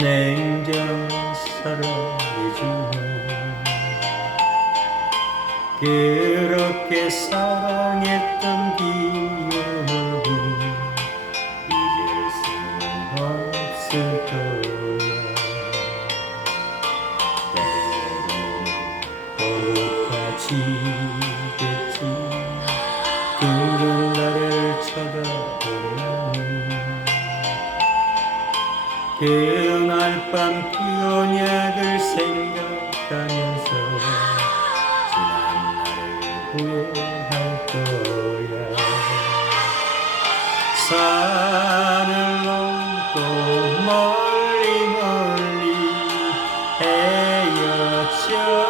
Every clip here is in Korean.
냉정 사랑해주는 그렇게 사랑했던 기억은 잊을 수 없을 거야. 때로 거룩하지겠지. 둥근 밤그 언약을 생각하면서 지난 날을 후회할 거야. 산을 넘고 멀리 멀리 헤어졌건만.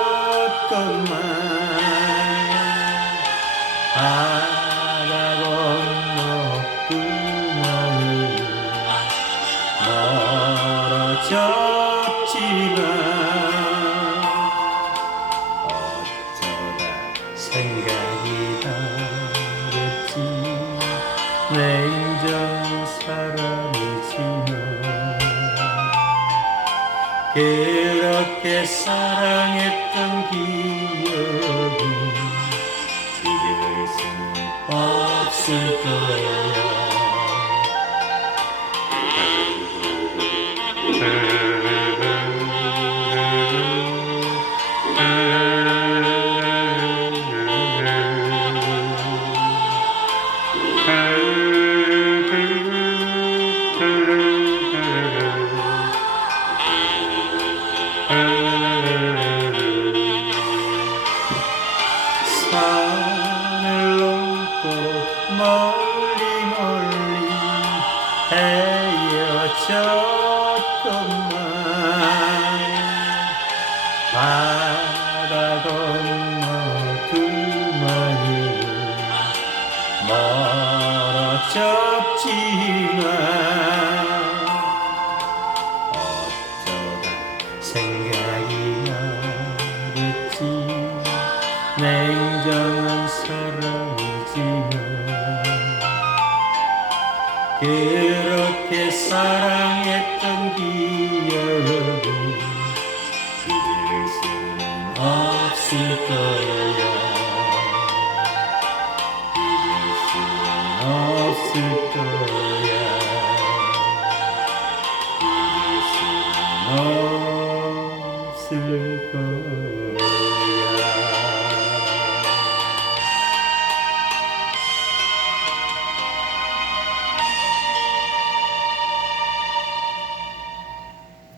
바 냉정 사랑이지만 그렇게 사랑했던 기억은 잊을 수 없을 거야. 산 고 멀리 멀리 헤어졌건만 바다 건너 그 마음 멀어졌지만 어쩌다 생각이 나겠지 냉정 그렇게 사랑했던 기